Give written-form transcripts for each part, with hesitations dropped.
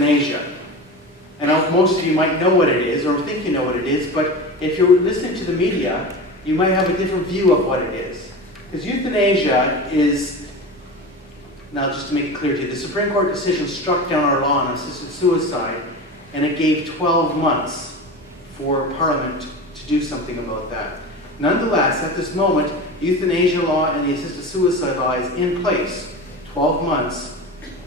euthanasia. And most of you might know what it is, or think you know what it is, but if you're listening to the media, you might have a different view of what it is. Because euthanasia is, now just to make it clear to you, the Supreme Court decision struck down our law on assisted suicide, and it gave 12 months for Parliament to do something about that. Nonetheless, at this moment, euthanasia law and the assisted suicide law is in place. 12 months,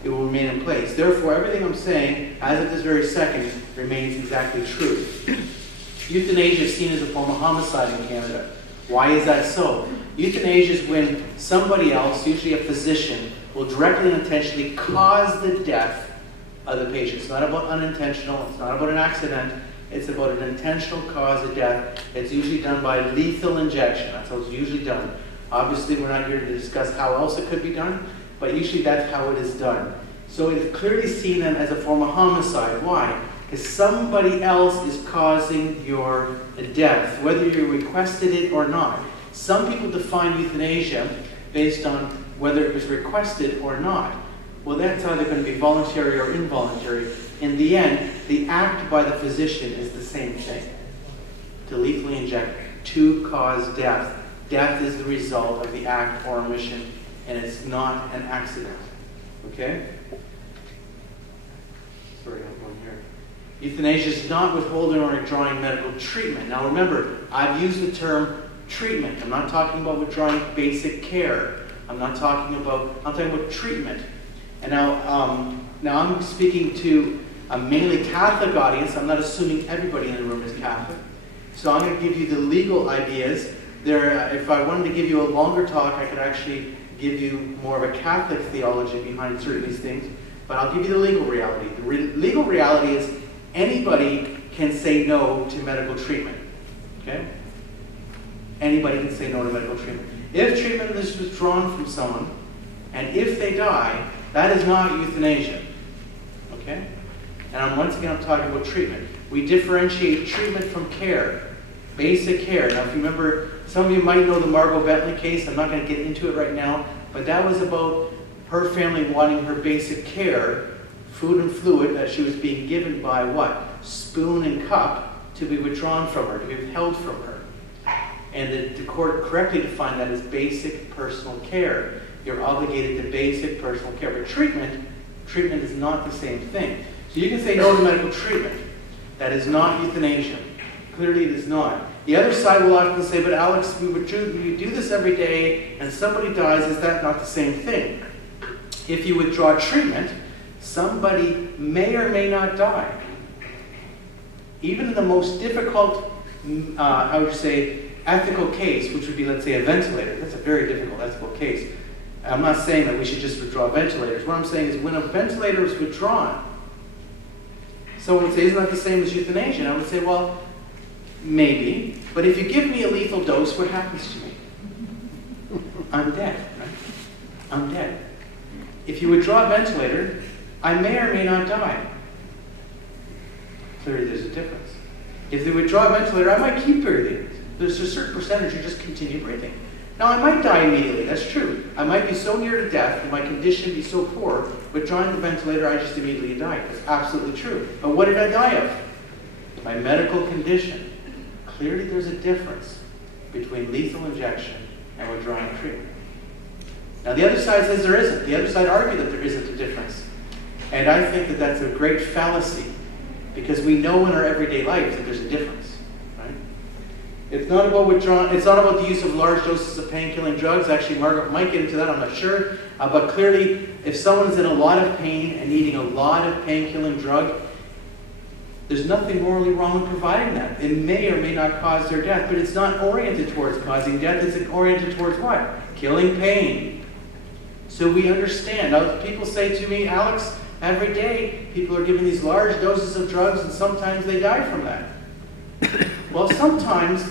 it will remain in place. Therefore, everything I'm saying, as of this very second, remains exactly true. Euthanasia is seen as a form of homicide in Canada. Why is that so? Euthanasia is when somebody else, usually a physician, will directly and intentionally cause the death of the patient. It's not about unintentional, it's not about an accident, it's about an intentional cause of death. It's usually done by lethal injection. That's how it's usually done. Obviously, we're not here to discuss how else it could be done, but usually that's how it is done. So it's clearly seen then as a form of homicide. Why? Because somebody else is causing your death, whether you requested it or not. Some people define euthanasia based on whether it was requested or not. Well, that's either going to be voluntary or involuntary. In the end, the act by the physician is the same thing. To lethally inject, to cause death. Death is the result of the act or omission, and it's not an accident. Okay? Sorry, I'm going here. Euthanasia is not withholding or withdrawing medical treatment. Now remember, I've used the term treatment. I'm not talking about withdrawing basic care. I'm talking about treatment. And now I'm speaking to a mainly Catholic audience. I'm not assuming everybody in the room is Catholic. So I'm going to give you the legal ideas. If I wanted to give you a longer talk, I could actually give you more of a Catholic theology behind certain of these things. But I'll give you the legal reality. The legal reality is anybody can say no to medical treatment. Okay? Anybody can say no to medical treatment. If treatment is withdrawn from someone, and if they die, that is not euthanasia. Okay? And once again, I'm talking about treatment. We differentiate treatment from care. Basic care. Now, if you remember, some of you might know the Margot Bentley case. I'm not going to get into it right now. But that was about her family wanting her basic care, food and fluid, that she was being given by what? Spoon and cup, to be withdrawn from her, to be withheld from her. And the court correctly defined that as basic personal care. You're obligated to basic personal care. But treatment is not the same thing. So you can say no to medical treatment. That is not euthanasia. Clearly it is not. The other side will often say, but Alex, we do this every day and somebody dies. Is that not the same thing? If you withdraw treatment, somebody may or may not die. Even in the most difficult, ethical case, which would be, let's say, a ventilator. That's a very difficult ethical case. I'm not saying that we should just withdraw ventilators. What I'm saying is when a ventilator is withdrawn, someone would say, isn't that the same as euthanasia? And I would say, well, maybe. But if you give me a lethal dose, what happens to me? I'm dead, right? I'm dead. If you withdraw a ventilator, I may or may not die. Clearly there's a difference. If they withdraw a ventilator, I might keep breathing. There's a certain percentage you just continue breathing. Now, I might die immediately, that's true. I might be so near to death and my condition be so poor, withdrawing the ventilator, I just immediately die. That's absolutely true. But what did I die of? My medical condition. Clearly there's a difference between lethal injection and withdrawing treatment. Now, the other side says there isn't. The other side argues that there isn't a difference. And I think that that's a great fallacy, because we know in our everyday life that there's a difference. Right? It's not about it's not about the use of large doses of pain-killing drugs. Actually, Margaret might get into that, I'm not sure. But clearly, if someone is in a lot of pain and needing a lot of pain-killing drug, there's nothing morally wrong with providing that. It may or may not cause their death, but it's not oriented towards causing death. It's oriented towards what? Killing pain. So we understand. Now, people say to me, Alex, every day people are given these large doses of drugs and sometimes they die from that. Well, sometimes,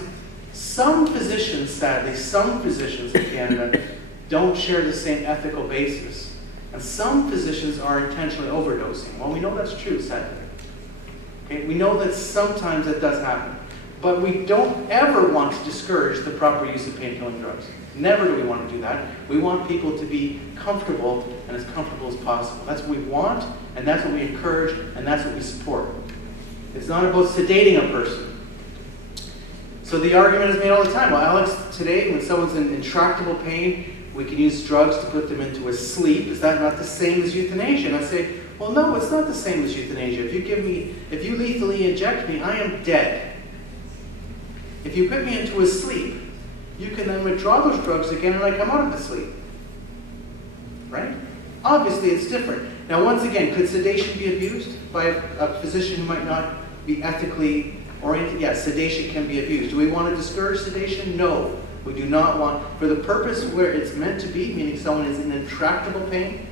some physicians, sadly, some physicians in Canada don't share the same ethical basis. And some physicians are intentionally overdosing. Well, we know that's true, sadly. Okay? We know that sometimes that does happen. But we don't ever want to discourage the proper use of pain-killing drugs. Never do we want to do that. We want people to be comfortable and as comfortable as possible. That's what we want, and that's what we encourage, and that's what we support. It's not about sedating a person. So the argument is made all the time. Well, Alex, today when someone's in intractable pain, we can use drugs to put them into a sleep. Is that not the same as euthanasia? And I say, well, no, it's not the same as euthanasia. If you lethally inject me, I am dead. If you put me into a sleep, you can then withdraw those drugs again and I come out of the sleep. Right? Obviously, it's different. Now, once again, could sedation be abused by a physician who might not be ethically oriented? Yes, sedation can be abused. Do we want to discourage sedation? No. We do not want, for the purpose where it's meant to be, meaning someone is in intractable pain.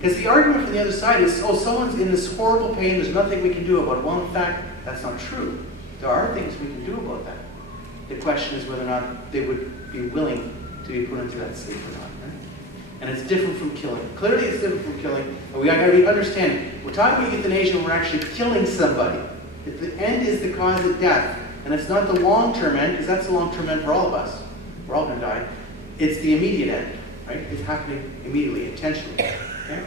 Because the argument from the other side is, oh, someone's in this horrible pain, there's nothing we can do about it. Well, in fact, that's not true. There are things we can do about that. The question is whether or not they would be willing to be put into that sleep or not. Right? And it's different from killing. Clearly it's different from killing, but we got to be understanding. We're talking about euthanasia when we're actually killing somebody. If the end is the cause of death, and it's not the long-term end, because that's the long-term end for all of us. We're all going to die. It's the immediate end, right? It's happening immediately, intentionally. Okay?